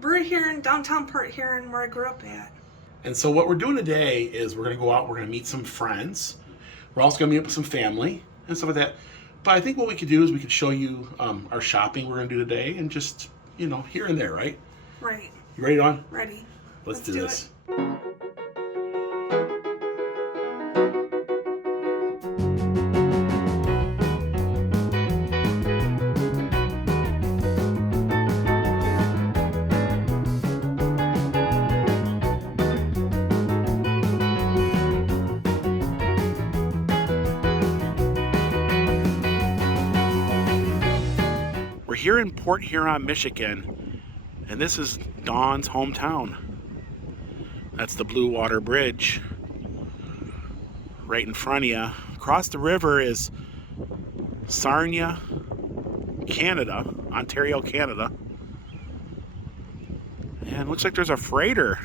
We're here in downtown Port Huron, where I grew up at. And so what we're doing today is we're going to go out, we're going to meet some friends. We're also going to meet up with some family and stuff like that. But I think what we could do is we could show you our shopping we're going to do today and just, here and there, right? Right. You ready, Dawn? Ready. Let's do this. It. We're here in Port Huron, Michigan, and this is Dawn's hometown. That's the Blue Water Bridge right in front of you. Across the river is Sarnia, Canada, Ontario, Canada. And it looks like there's a freighter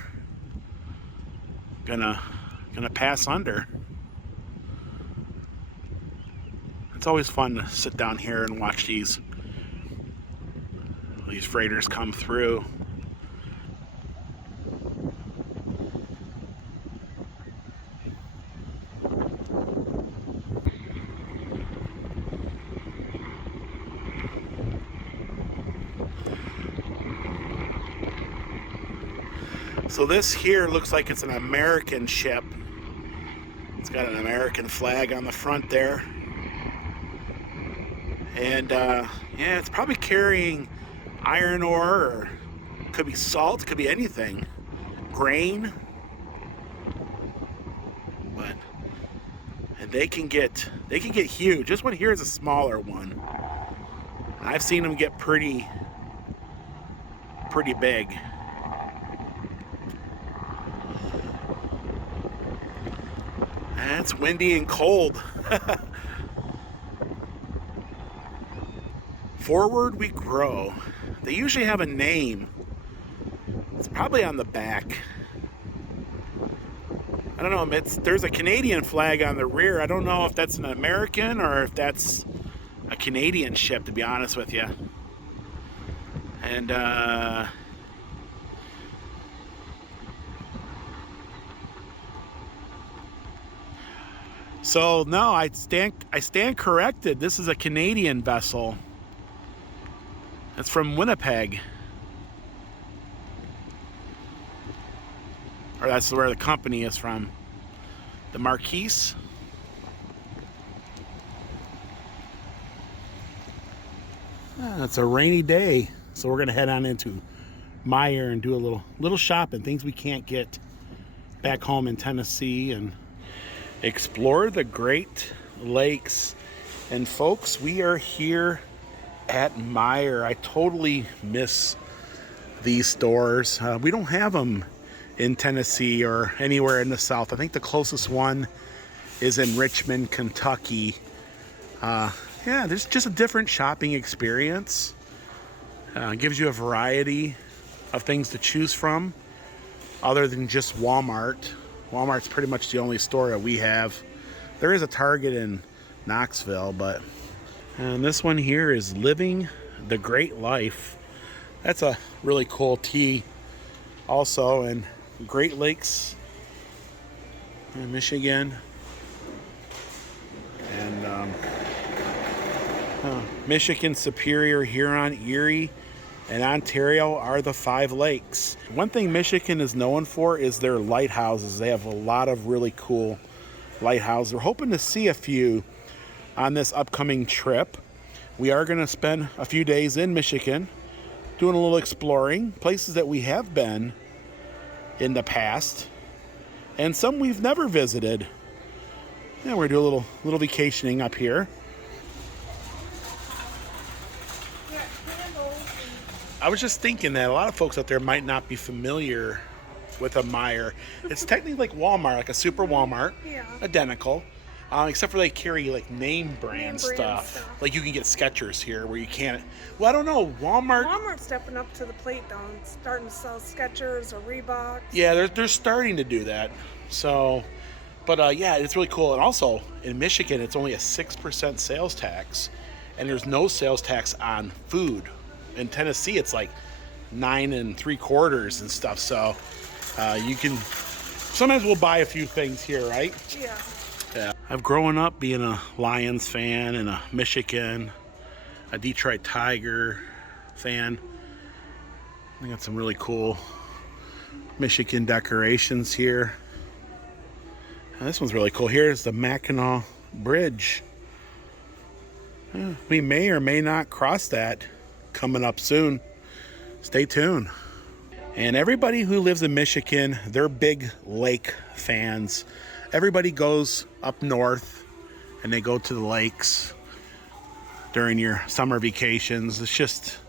gonna pass under. It's always fun to sit down here and watch these freighters come through. So this here looks like it's an American ship. It's got an American flag on the front there. And yeah, it's probably carrying iron ore, or could be salt, could be anything, grain. But and they can get huge. This one here is a smaller one. I've seen them get pretty big. And it's windy and cold. Forward we grow. They usually have a name. It's probably on the back. I don't know. There's a Canadian flag on the rear. I don't know if that's an American or if that's a Canadian ship, to be honest with you. And so no, I stand corrected. This is a Canadian vessel. It's from Winnipeg. Or that's where the company is from. The Marquise. It's a rainy day, so we're gonna head on into Meijer and do a little shopping, things we can't get back home in Tennessee, and explore the Great Lakes. And folks, we are here at Meijer. I totally miss these stores. We don't have them in Tennessee or anywhere in the South. I think the closest one is in Richmond, Kentucky. Yeah, there's just a different shopping experience. Gives you a variety of things to choose from other than just Walmart. Walmart's pretty much the only store that we have. There is a Target in Knoxville, and this one here is Living the Great Life. That's a really cool tee also, in Great Lakes in Michigan. And Michigan, Superior, Huron, Erie, and Ontario are the 5 lakes. One thing Michigan is known for is their lighthouses. They have a lot of really cool lighthouses. We're hoping to see a few on this upcoming trip. We are going to spend a few days in Michigan doing a little exploring, places that we have been in the past and some we've never visited. Yeah, we're going to do a little vacationing up here. I was just thinking that a lot of folks out there might not be familiar with a Meijer. It's technically like Walmart, like a super Walmart, Yeah. identical. Except for they carry like name brand stuff. Like you can get Skechers here where you can't. Well, I don't know. Walmart's stepping up to the plate though, and starting to sell Skechers or Reeboks. Yeah, they're starting to do that. So, but yeah, it's really cool. And also in Michigan, it's only a 6% sales tax, and there's no sales tax on food. In Tennessee, it's like 9 3/4 and stuff. So you can, sometimes we'll buy a few things here, right? Yeah. Yeah. I've grown up being a Lions fan and a Michigan, a Detroit Tiger fan. I got some really cool Michigan decorations here. And this one's really cool. Here's the Mackinac Bridge. We may or may not cross that coming up soon. Stay tuned. And everybody who lives in Michigan, they're big lake fans. Everybody goes up north and they go to the lakes during your summer vacations. It's just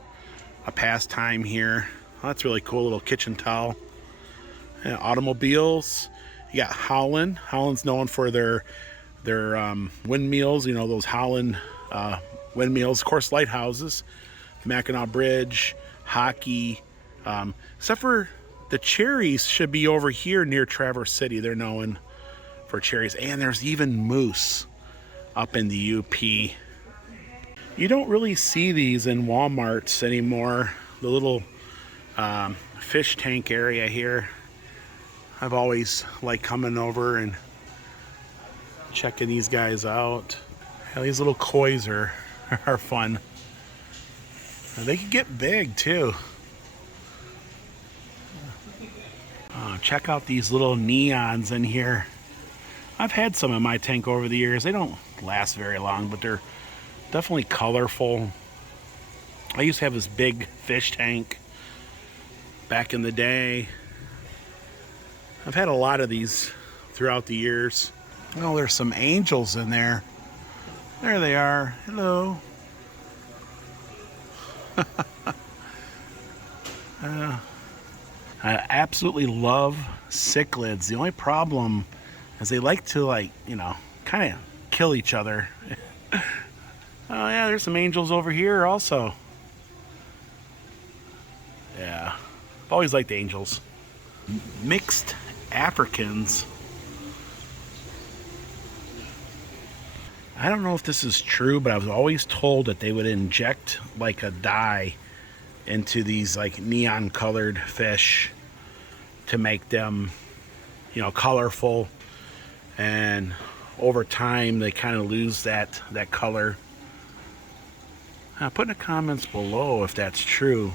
a pastime here. Oh, that's really cool. Little kitchen towel. And automobiles. You got Holland. Holland's known for their windmills. You know, those Holland windmills. Of course, lighthouses. Mackinac Bridge. Hockey. Except for the cherries should be over here near Traverse City. They're known for cherries. And there's even moose up in the UP. You don't really see these in Walmarts anymore. The little fish tank area here. I've always liked coming over and checking these guys out. Yeah, these little kois are fun. And they can get big too. Check out these little neons in here. I've had some in my tank over the years. They don't last very long, but they're definitely colorful. I used to have this big fish tank back in the day. I've had a lot of these throughout the years. Oh, there's some angels in there. There they are. Hello. I absolutely love cichlids. The only problem is they like to, like, you know, kind of kill each other. Oh yeah, there's some angels over here also. Yeah, I've always liked angels. Mixed Africans. I don't know if this is true, but I was always told that they would inject like a dye into these like neon colored fish to make them, you know, colorful, and over time they kind of lose that color. Put in the comments below if that's true.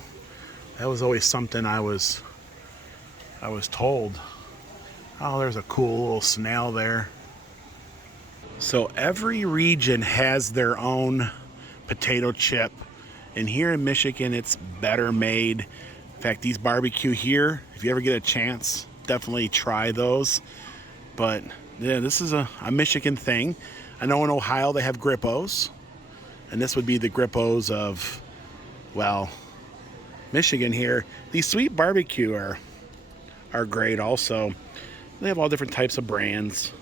That was always something I was told. Oh, there's a cool little snail there. So every region has their own potato chip, and here in Michigan it's better made. In fact, these barbecue here, if you ever get a chance, definitely try those. But yeah, this is a Michigan thing. I know in Ohio they have Grippos, and this would be the Grippos of, well, Michigan here. These sweet barbecue are great also. They have all different types of brands.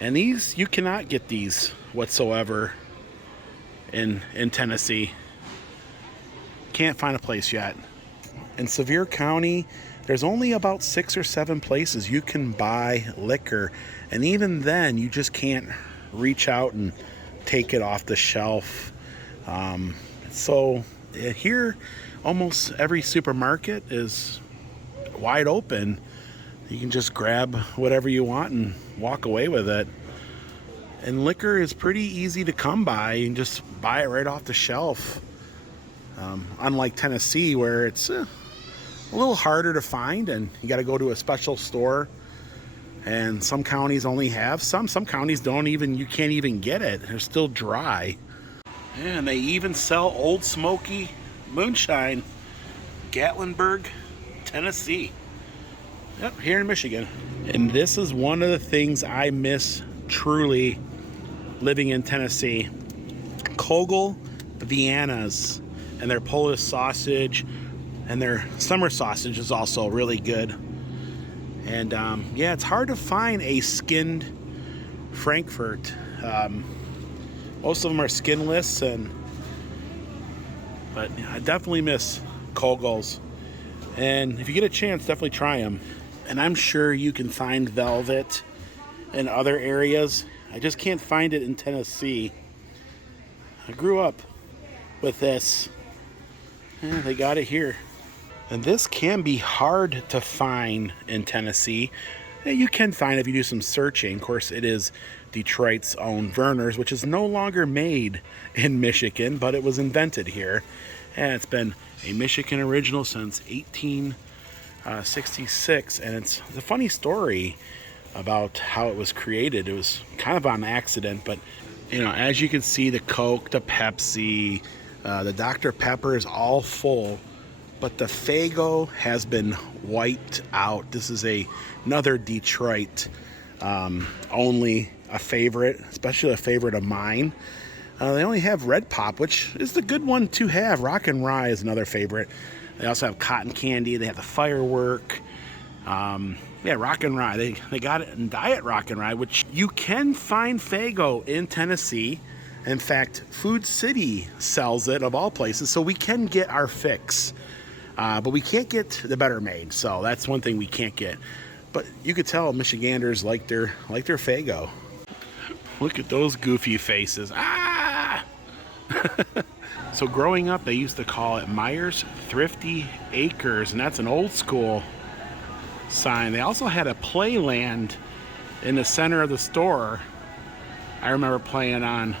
And these, you cannot get these whatsoever in Tennessee. Can't find a place yet. In Sevier County, there's only about 6 or 7 places you can buy liquor. And even then, you just can't reach out and take it off the shelf. So here, almost every supermarket is wide open. You can just grab whatever you want and walk away with it. And liquor is pretty easy to come by. You can just buy it right off the shelf. Unlike Tennessee, where it's a little harder to find and you got to go to a special store. And some counties only have some counties don't even, you can't even get it. They're still dry. And they even sell Old Smoky moonshine, Gatlinburg, Tennessee. Yep, here in Michigan. And this is one of the things I miss truly living in Tennessee. Kogel Viennas and their Polish sausage and their summer sausage is also really good. And yeah, it's hard to find a skinned Frankfurt. Most of them are skinless, but I definitely miss Kogel's. And if you get a chance, definitely try them. And I'm sure you can find velvet in other areas. I just can't find it in Tennessee. I grew up with this. Yeah, they got it here. And this can be hard to find in Tennessee. You can find if you do some searching. Of course, it is Detroit's own Verner's, which is no longer made in Michigan, but it was invented here. And it's been a Michigan original since 1866. And it's a funny story about how it was created. It was kind of on accident, but you know, as you can see, the Coke, the Pepsi, the Dr. Pepper is all full, but the Faygo has been wiped out. This is another Detroit only a favorite, especially a favorite of mine. They only have Red Pop, which is the good one to have. Rock and Rye is another favorite. They also have cotton candy. They have the firework. Yeah, Rock and Rye. They got it in Diet Rock and Rye, which you can find Faygo in Tennessee. In fact, Food City sells it of all places, so we can get our fix. But we can't get the Better Made, so that's one thing we can't get. But you could tell Michiganders like their Faygo. Look at those goofy faces. Ah! So growing up, they used to call it Meijer's Thrifty Acres, and that's an old school sign. They also had a playland in the center of the store. I remember playing on.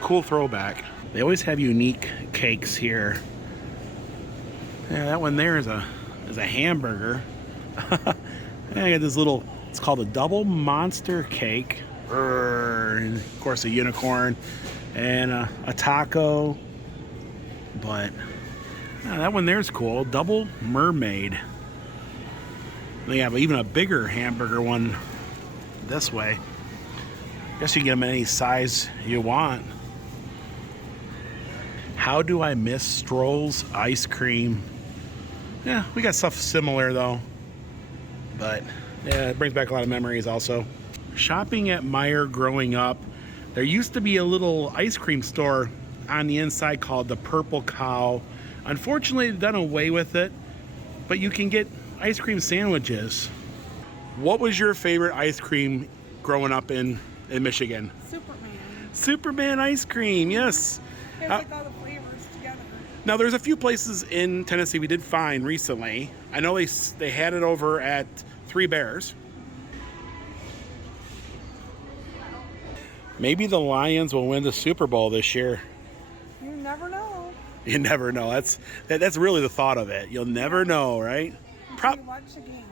Cool throwback. They always have unique cakes here. Yeah, that one there is a hamburger. I got this little, it's called a double monster cake. And of course a unicorn and a taco. But that one there is cool. Double mermaid. They have even a bigger hamburger one this way. Guess you can get them in any size you want. How do I miss Stroll's ice cream? Yeah, we got stuff similar though. But yeah, it brings back a lot of memories also. Shopping at Meijer growing up, there used to be a little ice cream store on the inside called the Purple Cow. Unfortunately, they've done away with it, but you can get ice cream sandwiches. What was your favorite ice cream growing up in Michigan? Superman ice cream, yes. It has like all the flavors together. Now there's a few places in Tennessee we did find recently. I know they had it over at Three Bears. Maybe the Lions will win the Super Bowl this year. You never know. You never know. That's really the thought of it. You'll never know, right? Watch the game.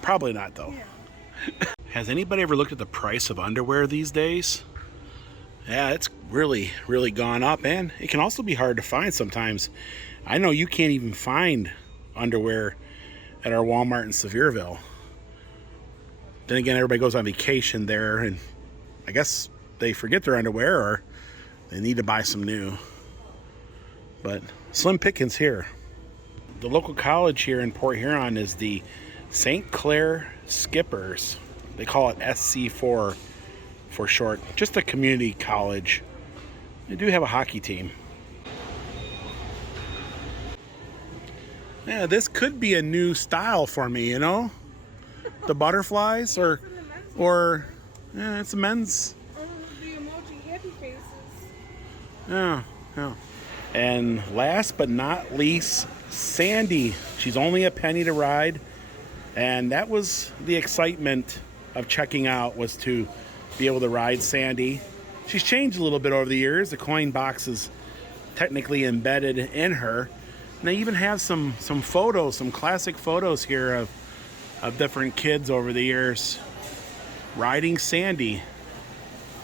Probably not though. Yeah. Has anybody ever looked at the price of underwear these days? Yeah, it's really, really gone up, and it can also be hard to find sometimes. I know you can't even find underwear at our Walmart in Sevierville. Then again, everybody goes on vacation there, and I guess they forget their underwear or they need to buy some new. But slim pickings here. The local college here in Port Huron is the St. Clair Skippers. They call it SC4 for short. Just a community college. They do have a hockey team. Yeah, this could be a new style for me, you know? The butterflies or yeah, it's a men's. The emoji happy faces. Yeah. And last but not least, Sandy. She's only a penny to ride. And that was the excitement of checking out, was to be able to ride Sandy. She's changed a little bit over the years. The coin box is technically embedded in her. And they even have some photos, some classic photos here of different kids over the years riding Sandy.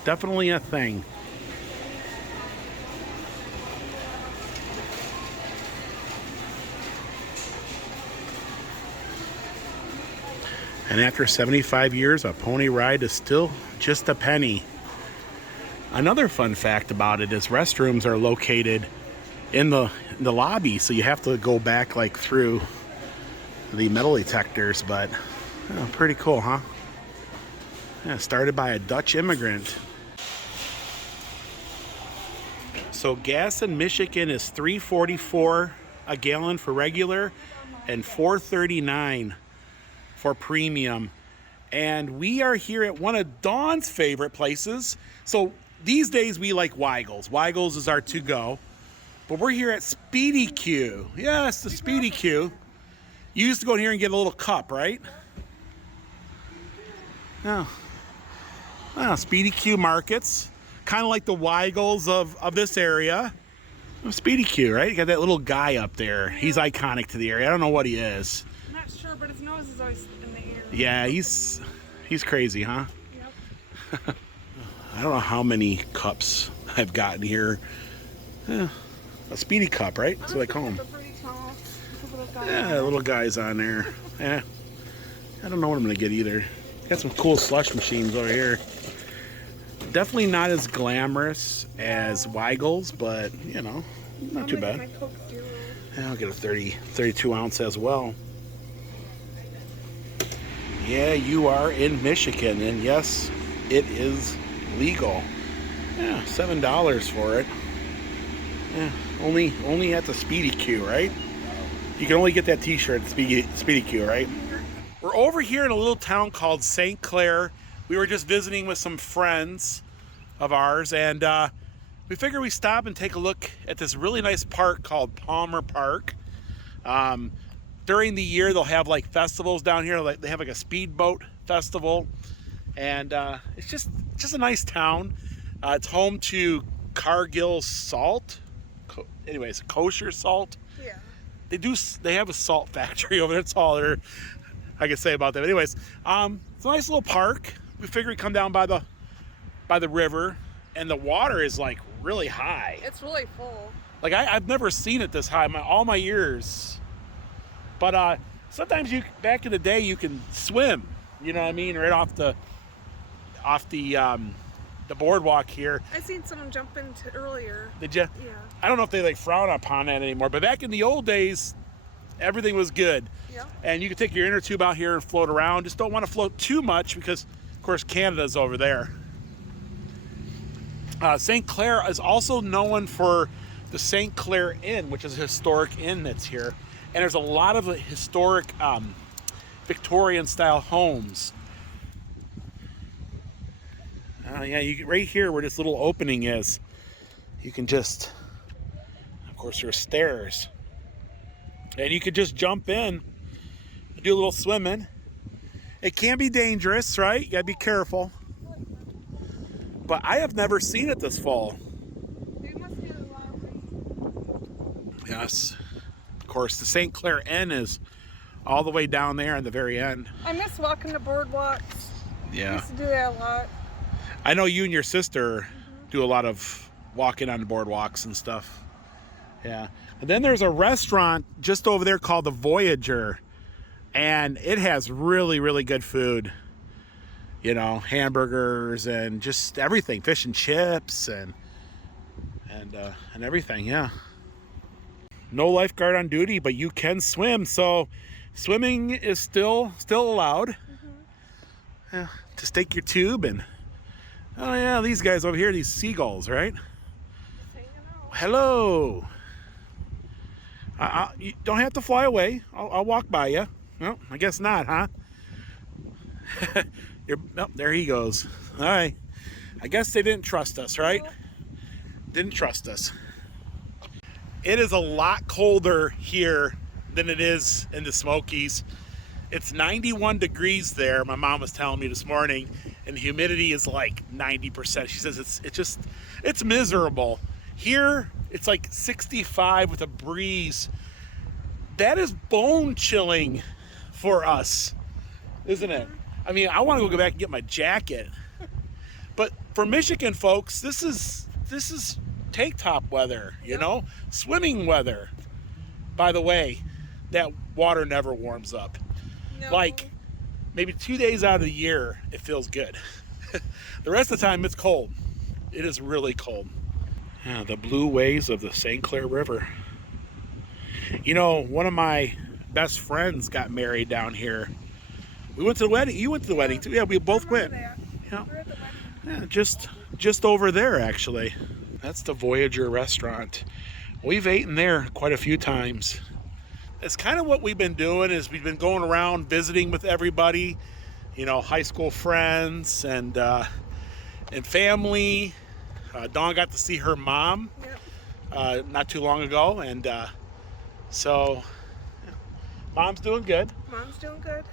Definitely a thing. And after 75 years, a pony ride is still just a penny. Another fun fact about it is restrooms are located in the lobby, so you have to go back like through the metal detectors, but pretty cool, huh? Yeah, started by a Dutch immigrant. So gas in Michigan is $3.44 a gallon for regular and $4.39 for premium. And we are here at one of Dawn's favorite places. So these days we like Weigel's. Weigel's is our to-go. But we're here at Speedy Q. Yes, the Speedy Q. You used to go in here and get a little cup, right? Yeah. Oh, Speedy Q Markets. Kind of like the Weigels of this area. Oh, Speedy Q, right? You got that little guy up there. He's iconic to the area. I don't know what he is. I'm not sure, but his nose is always in the air. Yeah, he's crazy, huh? Yep. I don't know how many cups I've gotten here. A Speedy Cup, right? That's what they call them. They're pretty tall. Yeah, little guys on there. Yeah. I don't know what I'm going to get either. Got some cool slush machines over here. Definitely not as glamorous as Weigel's, but, you know, not too bad. Yeah, I'll get a 32 ounce as well. Yeah, you are in Michigan, and yes, it is legal. Yeah, $7 for it. Yeah, only at the Speedy Q, right? You can only get that t-shirt at Speedy Q, right? We're over here in a little town called St. Clair. We were just visiting with some friends of ours, and we figured we'd stop and take a look at this really nice park called Palmer Park. During the year, they'll have like festivals down here. Like they have like a speedboat festival, and it's just a nice town. It's home to Cargill salt. Anyways, kosher salt. Yeah. They have a salt factory over there. That's all I can say about that. But anyways, it's a nice little park. We figured we'd come down by the river, and the water is like really high. It's really full. Like I've never seen it this high all my years. But sometimes back in the day you can swim. You know what I mean? Right off the boardwalk here. I seen someone jump into earlier. Did you? Yeah. I don't know if they like frown upon that anymore, but back in the old days, everything was good. Yeah. And you could take your inner tube out here and float around. Just don't want to float too much because, of course, Canada's over there. St. Clair is also known for the St. Clair Inn, which is a historic inn that's here. And there's a lot of historic Victorian-style homes. Yeah, right here where this little opening is, you can just, of course, there's stairs. And you could just jump in, do a little swimming. It can be dangerous, right? You gotta be careful. But I have never seen it this fall. Yes. Of course, the St. Clair Inn is all the way down there in the very end. I miss walking the boardwalks. Yeah. I used to do that a lot. I know you and your sister do a lot of walking on the boardwalks and stuff. Yeah. And then there's a restaurant just over there called the Voyager, and it has really, really good food. You know, hamburgers and just everything, fish and chips and everything. Yeah. No lifeguard on duty, but you can swim, so swimming is still allowed. Yeah, just take your tube and oh yeah, these guys over here, these seagulls, right? Hello. You don't have to fly away. I'll walk by you. No, I guess not, huh? Oh, there he goes. All right. I guess they didn't trust us, right? Didn't trust us. It is a lot colder here than it is in the Smokies. It's 91 degrees there, my mom was telling me this morning, and the humidity is like 90%. She says it's miserable. Here, it's like 65 with a breeze. That is bone chilling for us, isn't it? I mean, I want to go back and get my jacket. But for Michigan folks, this is tank top weather, you know? Swimming weather. By the way, that water never warms up. No. Like maybe 2 days out of the year, it feels good. The rest of the time, it's cold. It is really cold. Yeah, the blue waves of the St. Clair River. You know, one of my best friends got married down here. We went to the wedding. You went to the wedding too. Yeah, we both went. Yeah, just over there actually. That's the Voyager restaurant. We've eaten there quite a few times. It's kind of what we've been doing is we've been going around visiting with everybody, you know, high school friends and family. Dawn got to see her mom. Yep. not too long ago, and so yeah. Mom's doing good. Mom's doing good.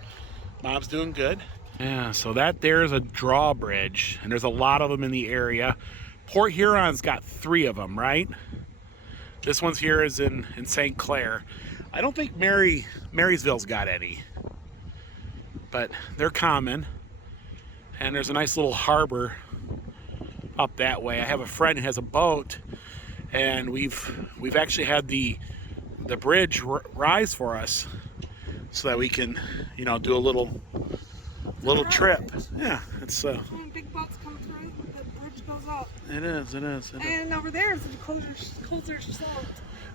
Mom's doing good. Yeah, so that there's a drawbridge, and there's a lot of them in the area. Port Huron's got 3 of them, right? This one's here is in St. Clair. I don't think Marysville's got any, but they're common. And there's a nice little harbor up that way. I have a friend who has a boat, and we've actually had the bridge rise for us so that we can, you know, do a little trip. Yeah, it's when big boats come through, the bridge goes up. It is. And over there is the Kosher Salt.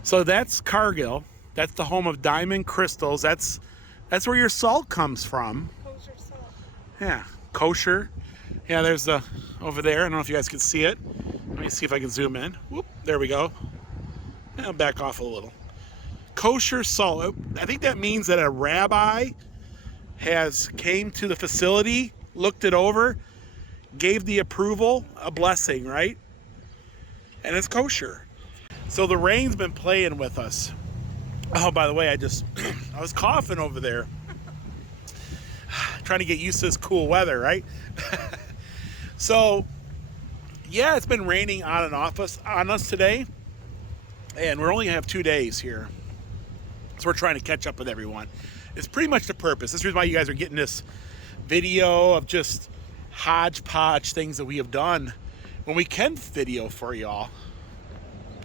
So that's Cargill. That's the home of diamond crystals. That's where your salt comes from. Kosher Salt. Yeah, kosher. Yeah, there's the over there. I don't know if you guys can see it. Let me see if I can zoom in. Whoop, there we go. I'll back off a little. Kosher salt. I think that means that a rabbi came to the facility, looked it over, gave the approval, a blessing, right? And it's kosher. So the rain's been playing with us. Oh, by the way, I was coughing over there. Trying to get used to this cool weather, right? So, yeah, it's been raining on and off on us today. And we're only going to have 2 days here. So we're trying to catch up with everyone. It's pretty much the purpose. This is why you guys are getting this video of just hodgepodge things that we have done when we can video for y'all.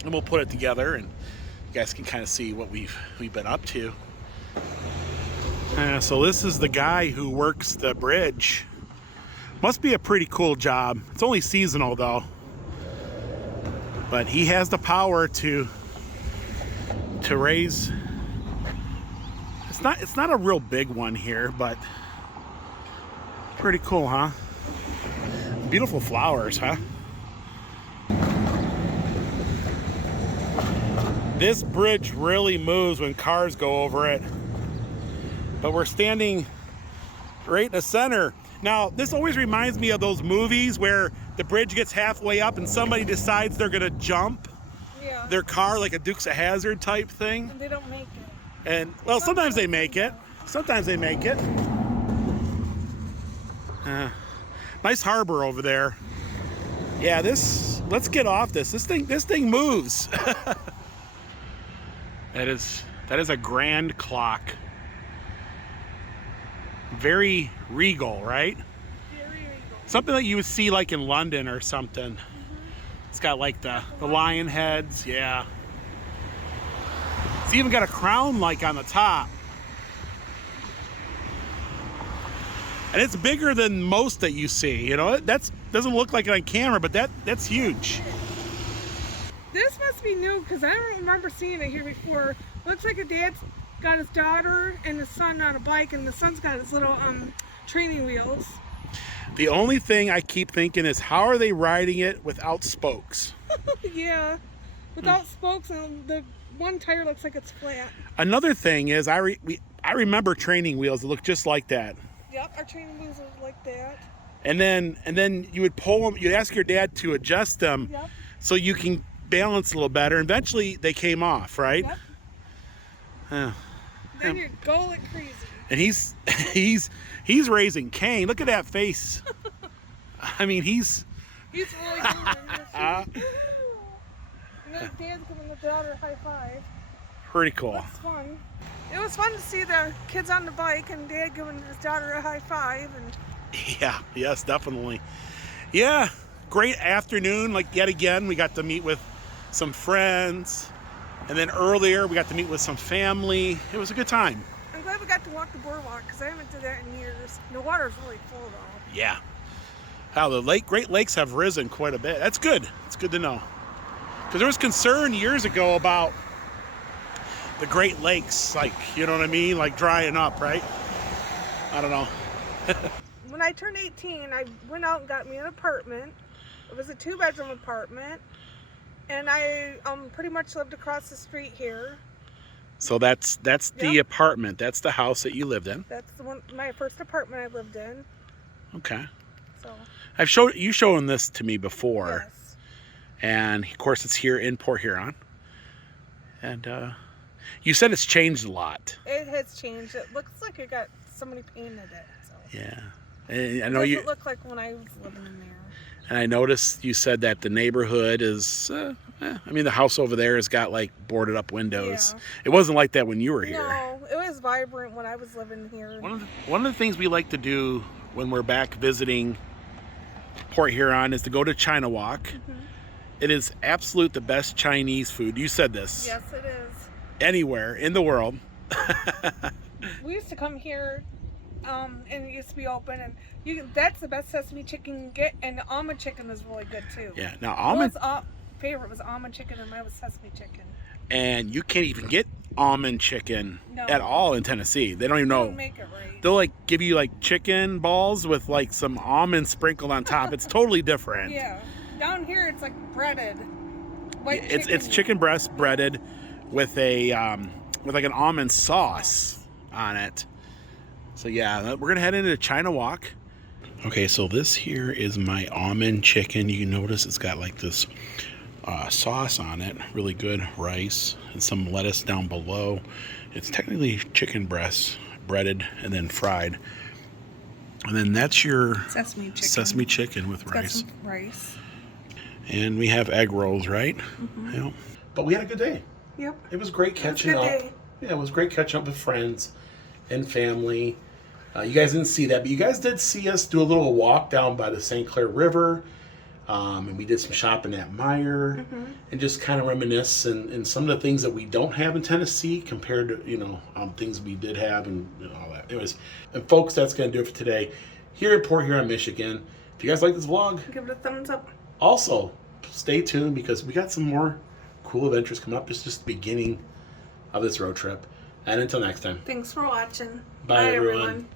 And we'll put it together and you guys can kind of see what we've been up to. So this is the guy who works the bridge. Must be a pretty cool job. It's only seasonal though. But he has the power to raise. It's not a real big one here, but pretty cool, huh? Beautiful flowers, huh? This bridge really moves when cars go over it. But we're standing right in the center. Now, this always reminds me of those movies where the bridge gets halfway up and somebody decides they're gonna jump their car, like a Dukes of Hazzard type thing. And they don't make it. And, well, sometimes they make it. Sometimes they make it. Nice harbor over there. Yeah, let's get off this. This thing moves. That is a grand clock. Very regal, right? Very regal. Something that you would see like in London or something. It's got like the lion heads, yeah. It's even got a crown like on the top. And it's bigger than most that you see, you know? That doesn't look like it on camera, but that's huge. This must be new because I don't remember seeing it here before. Looks like a dad's got his daughter and his son on a bike, and the son's got his little training wheels. The only thing I keep thinking is how are they riding it without spokes? Yeah, without spokes, and the one tire looks like it's flat. Another thing is I remember training wheels that look just like that. Yep, our training wheels are like that. And then you would pull them. You'd ask your dad to adjust them, so you can balance a little better. And eventually they came off, right? Yep. Then you go like crazy. And he's raising Cain. Look at that face. I mean, he's really moving. And then Dad's giving the daughter a high five. Pretty cool. That's fun. It was fun to see the kids on the bike and Dad giving his daughter a high five. And yeah, yes, definitely. Yeah, great afternoon. Like yet again, we got to meet with some friends. And then earlier, we got to meet with some family. It was a good time. I'm glad we got to walk the boardwalk because I haven't done that in years. The water's really full though. Yeah. How the Great Lakes have risen quite a bit. That's good. It's good to know. Because there was concern years ago about the Great Lakes, like, you know what I mean? Like drying up, right? I don't know. When I turned 18, I went out and got me an apartment. It was a 2-bedroom apartment. And I pretty much lived across the street here. So that's the apartment. That's the house that you lived in. That's the one, my first apartment I lived in. Okay. So You've shown this to me before. Yes. And of course, it's here in Port Huron. And you said it's changed a lot. It has changed. It looks like it got somebody painted it. So. Yeah. And I know it you. doesn't look like when I was living in there. And I noticed you said that the neighborhood is, I mean, the house over there has got like boarded up windows. Yeah. It wasn't like that when you were here. No, it was vibrant when I was living here. One of the things we like to do when we're back visiting Port Huron is to go to China Walk. Mm-hmm. It is absolute the best Chinese food. You said this. Yes, it is. Anywhere in the world. We used to come here, and it used to be open, and that's the best sesame chicken you can get, and the almond chicken is really good too. Yeah, now almond favorite was almond chicken, and mine was sesame chicken. And you can't even get almond chicken at all in Tennessee. They don't even know. They don't make it right. They'll like give you like chicken balls with like some almonds sprinkled on top. It's totally different. Yeah, down here it's like breaded. White it's chicken breast breaded with a with like an almond sauce on it. So yeah, we're gonna head into China Walk. Okay, so this here is my almond chicken. You can notice it's got like this sauce on it, really good rice and some lettuce down below. It's technically chicken breast breaded and then fried. And then that's your sesame chicken with rice. Got some rice. And we have egg rolls, right? Mm-hmm. Yep. But we had a good day. Yep. It was great catching up. Day. Yeah, it was great catching up with friends and family. You guys didn't see that, but you guys did see us do a little walk down by the St. Clair River. And we did some shopping at Meijer and just kind of reminisce and some of the things that we don't have in Tennessee compared to, things we did have and all that. Anyways, and folks, that's going to do it for today here at Port Huron, Michigan. If you guys like this vlog, give it a thumbs up. Also, stay tuned because we got some more cool adventures coming up. It's just the beginning of this road trip. And until next time. Thanks for watching. Bye everyone.